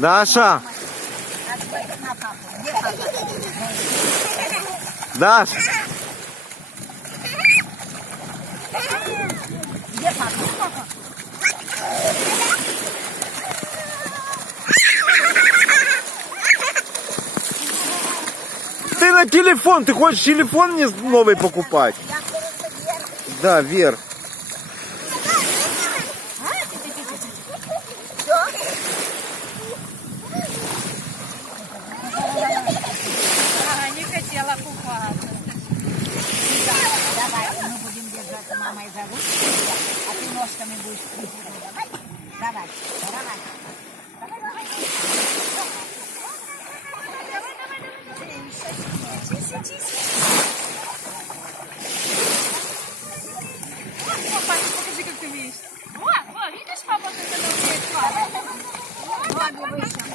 Даша! Даш! Где папа? Ты на телефон, ты хочешь телефон мне новый покупать? Да, вверх. Не хотела купаться. Давай, мы будем держаться мамой за ручку, а ты ножками будешь крутить. Давай. Папа, покажи, как ты умеешь. Во, видишь, папа, как это умеет плавать? Ноги выше.